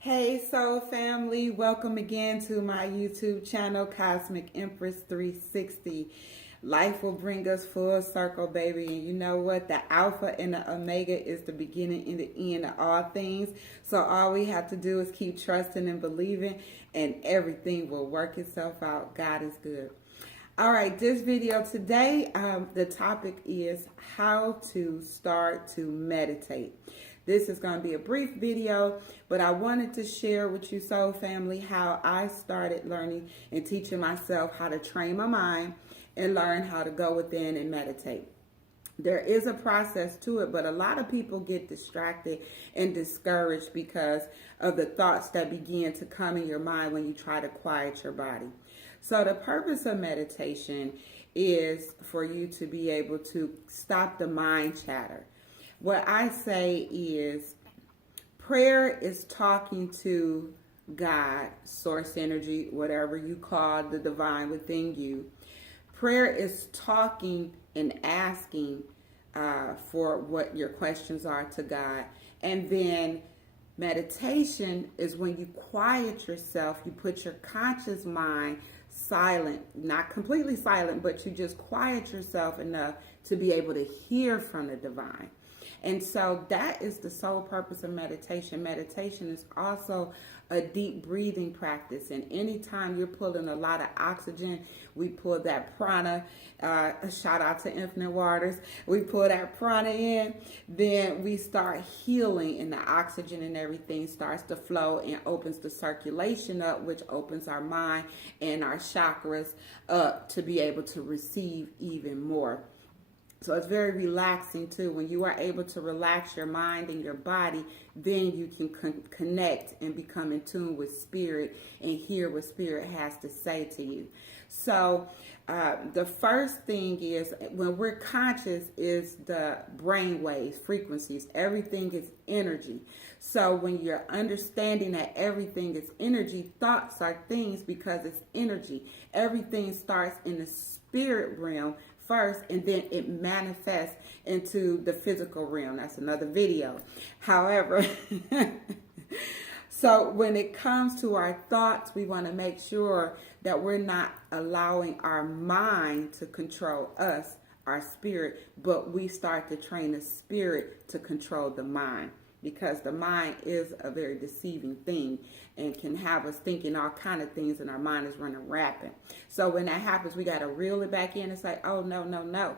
Hey soul family, welcome again to my YouTube channel, Cosmic Empress 360. Life will bring us full circle, baby. And you know what? The Alpha and the Omega is the beginning and the end of all things. So all we have to do is keep trusting and believing, and everything will work itself out. God is good. All right, this video today, the topic is how to start to meditate. This is going to be a brief video, but I wanted to share with you, soul family, how I started learning and teaching myself how to train my mind and learn how to go within and meditate. There is a process to it, but a lot of people get distracted and discouraged because of the thoughts that begin to come in your mind when you try to quiet your body. So the purpose of meditation is for you to be able to stop the mind chatter. What I say is prayer is talking to God, source energy, whatever you call the divine within you. Prayer is talking and asking for what your questions are to God. And then meditation is when you quiet yourself, you put your conscious mind silent, not completely silent, but you just quiet yourself enough to be able to hear from the divine. And so that is the sole purpose of meditation. Meditation is also a deep breathing practice. And anytime you're pulling a lot of oxygen, we pull that prana, a shout out to Infinite Waters, we pull that prana in, then we start healing, and the oxygen and everything starts to flow and opens the circulation up, which opens our mind and our chakras up to be able to receive even more. So it's very relaxing too. When you are able to relax your mind and your body, then you can connect and become in tune with spirit and hear what spirit has to say to you. So the first thing is, when we're conscious, is the brain waves, frequencies. Everything is energy. So when you're understanding that everything is energy, thoughts are things because it's energy. Everything starts in the spirit realm first, and then it manifests into the physical realm. That's another video. However, so when it comes to our thoughts, we want to make sure that we're not allowing our mind to control us, our spirit, but we start to train the spirit to control the mind. Because the mind is a very deceiving thing and can have us thinking all kind of things, and our mind is running rapid. So when that happens, we got to reel it back in and say, oh, no, no, no.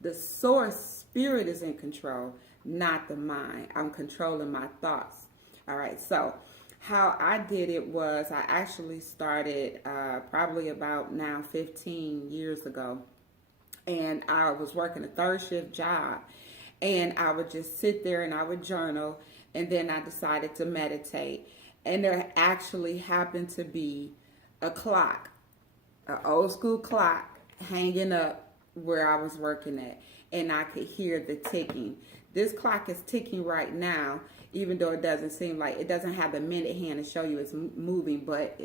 The source spirit is in control, not the mind. I'm controlling my thoughts. All right. So how I did it was, I actually started probably about now 15 years ago. And I was working a third shift job. And I would just sit there and I would journal, and then I decided to meditate. And there actually happened to be a clock, an old school clock hanging up where I was working at, and I could hear the ticking. This clock is ticking right now, even though it doesn't seem like, it doesn't have the minute hand to show you it's moving, but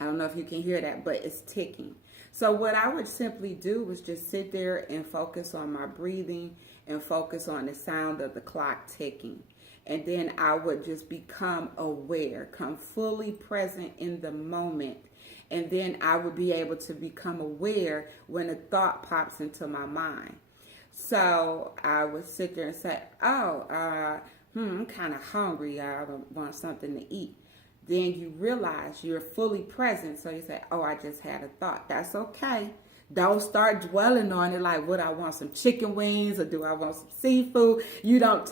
I don't know if you can hear that, but it's ticking. So what I would simply do was just sit there and focus on my breathing and focus on the sound of the clock ticking. And then I would just become aware, come fully present in the moment. And then I would be able to become aware when a thought pops into my mind. So I would sit there and say, I'm kind of hungry. I want something to eat. Then you realize you're fully present. So you say, oh, I just had a thought. That's okay. Don't start dwelling on it like, what, I want some chicken wings, or do I want some seafood? You don't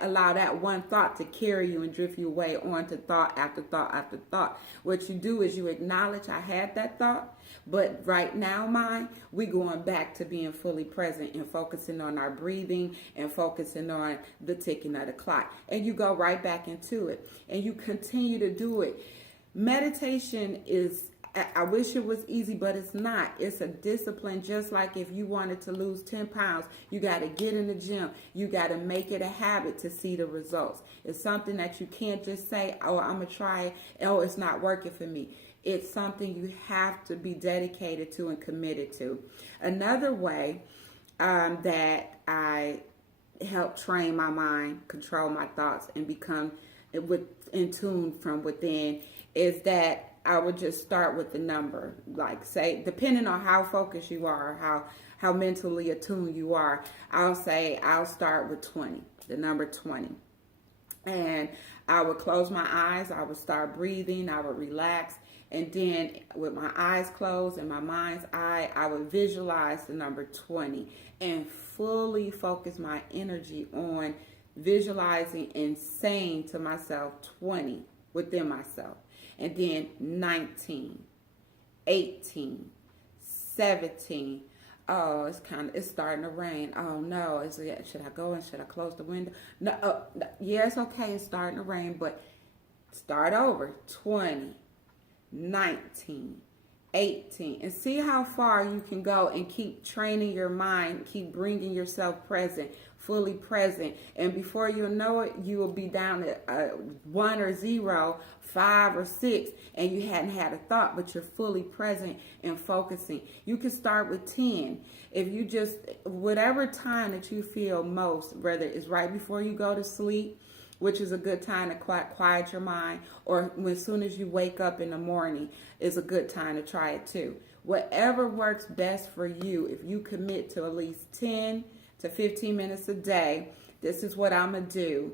allow that one thought to carry you and drift you away onto thought after thought after thought. What you do is you acknowledge, I had that thought, but right now, mind, we going back to being fully present and focusing on our breathing and focusing on the ticking of the clock. And you go right back into it, and you continue to do it. Meditation is, I wish it was easy, but it's not. It's a discipline. Just like if you wanted to lose 10 pounds, you got to get in the gym. You got to make it a habit to see the results. It's something that you can't just say, oh, I'm going to try it. Oh, it's not working for me. It's something you have to be dedicated to and committed to. Another way that I help train my mind, control my thoughts, and become in tune from within, is that I would just start with the number. Like, say, depending on how focused you are, how mentally attuned you are, I'll start with 20, the number 20. And I would close my eyes, I would start breathing, I would relax, and then with my eyes closed and my mind's eye, I would visualize the number 20 and fully focus my energy on visualizing and saying to myself 20 within myself. And then 19, 18, 17. Oh, it's starting to rain. Oh no, should I go and should I close the window? No, yeah, it's okay. It's starting to rain, but start over. 20, 19, 18, and see how far you can go and keep training your mind, keep bringing yourself present, fully present. And before you know it, you will be down at 1 or 0, 5 or 6, and you hadn't had a thought, but you're fully present and focusing. You can start with 10. If you just, whatever time that you feel most, whether it's right before you go to sleep, which is a good time to quiet your mind, or as soon as you wake up in the morning is a good time to try it too. Whatever works best for you, if you commit to at least 10 to 15 minutes a day, this is what I'm going to do.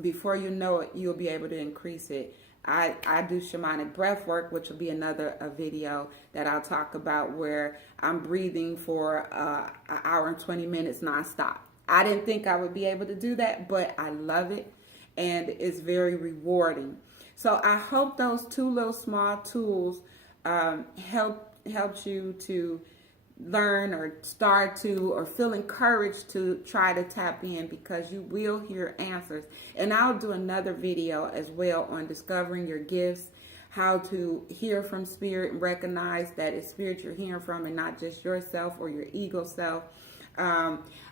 Before you know it, you'll be able to increase it. I do shamanic breath work, which will be another video that I'll talk about, where I'm breathing for an hour and 20 minutes nonstop. I didn't think I would be able to do that, but I love it, and it's very rewarding. So I hope those two little small tools helped you to learn or start to or feel encouraged to try to tap in, because you will hear answers. And I'll do another video as well on discovering your gifts, how to hear from spirit and recognize that it's spirit you're hearing from and not just yourself or your ego self.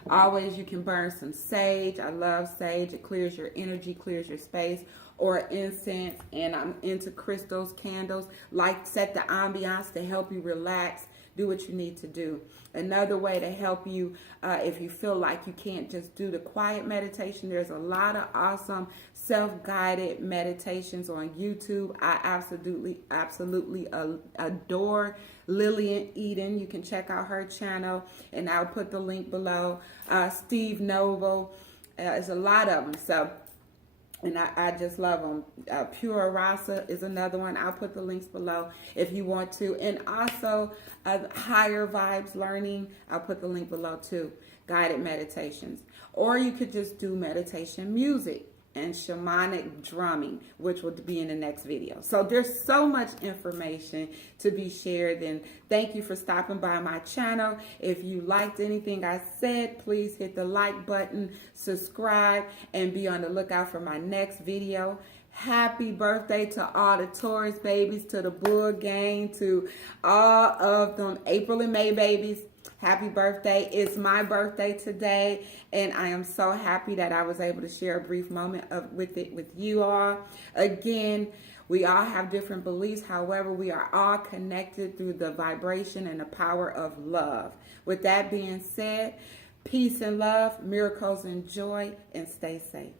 Always you can burn some sage. I love sage. It clears your energy, clears your space. Or incense, and I'm into crystals, candles, like set the ambiance to help you relax. Do what you need to do. Another way to help you, if you feel like you can't just do the quiet meditation, there's a lot of awesome self-guided meditations on YouTube. I absolutely adore Lillian Eden. You can check out her channel, and I'll put the link below. Steve Noble, there's a lot of them. So. And I just love them. Pure Rasa is another one. I'll put the links below if you want to. And also Higher Vibes Learning. I'll put the link below too. Guided meditations. Or you could just do meditation music and shamanic drumming, which will be in the next video. So there's so much information to be shared, and thank you for stopping by my channel. If you liked anything I said, please hit the like button, subscribe, and be on the lookout for my next video. Happy birthday to all the Taurus babies, to the Bull gang, to all of them April and May babies. Happy birthday. It's my birthday today, and I am so happy that I was able to share a brief moment with you all. Again, we all have different beliefs. However, we are all connected through the vibration and the power of love. With that being said, peace and love, miracles and joy, and stay safe.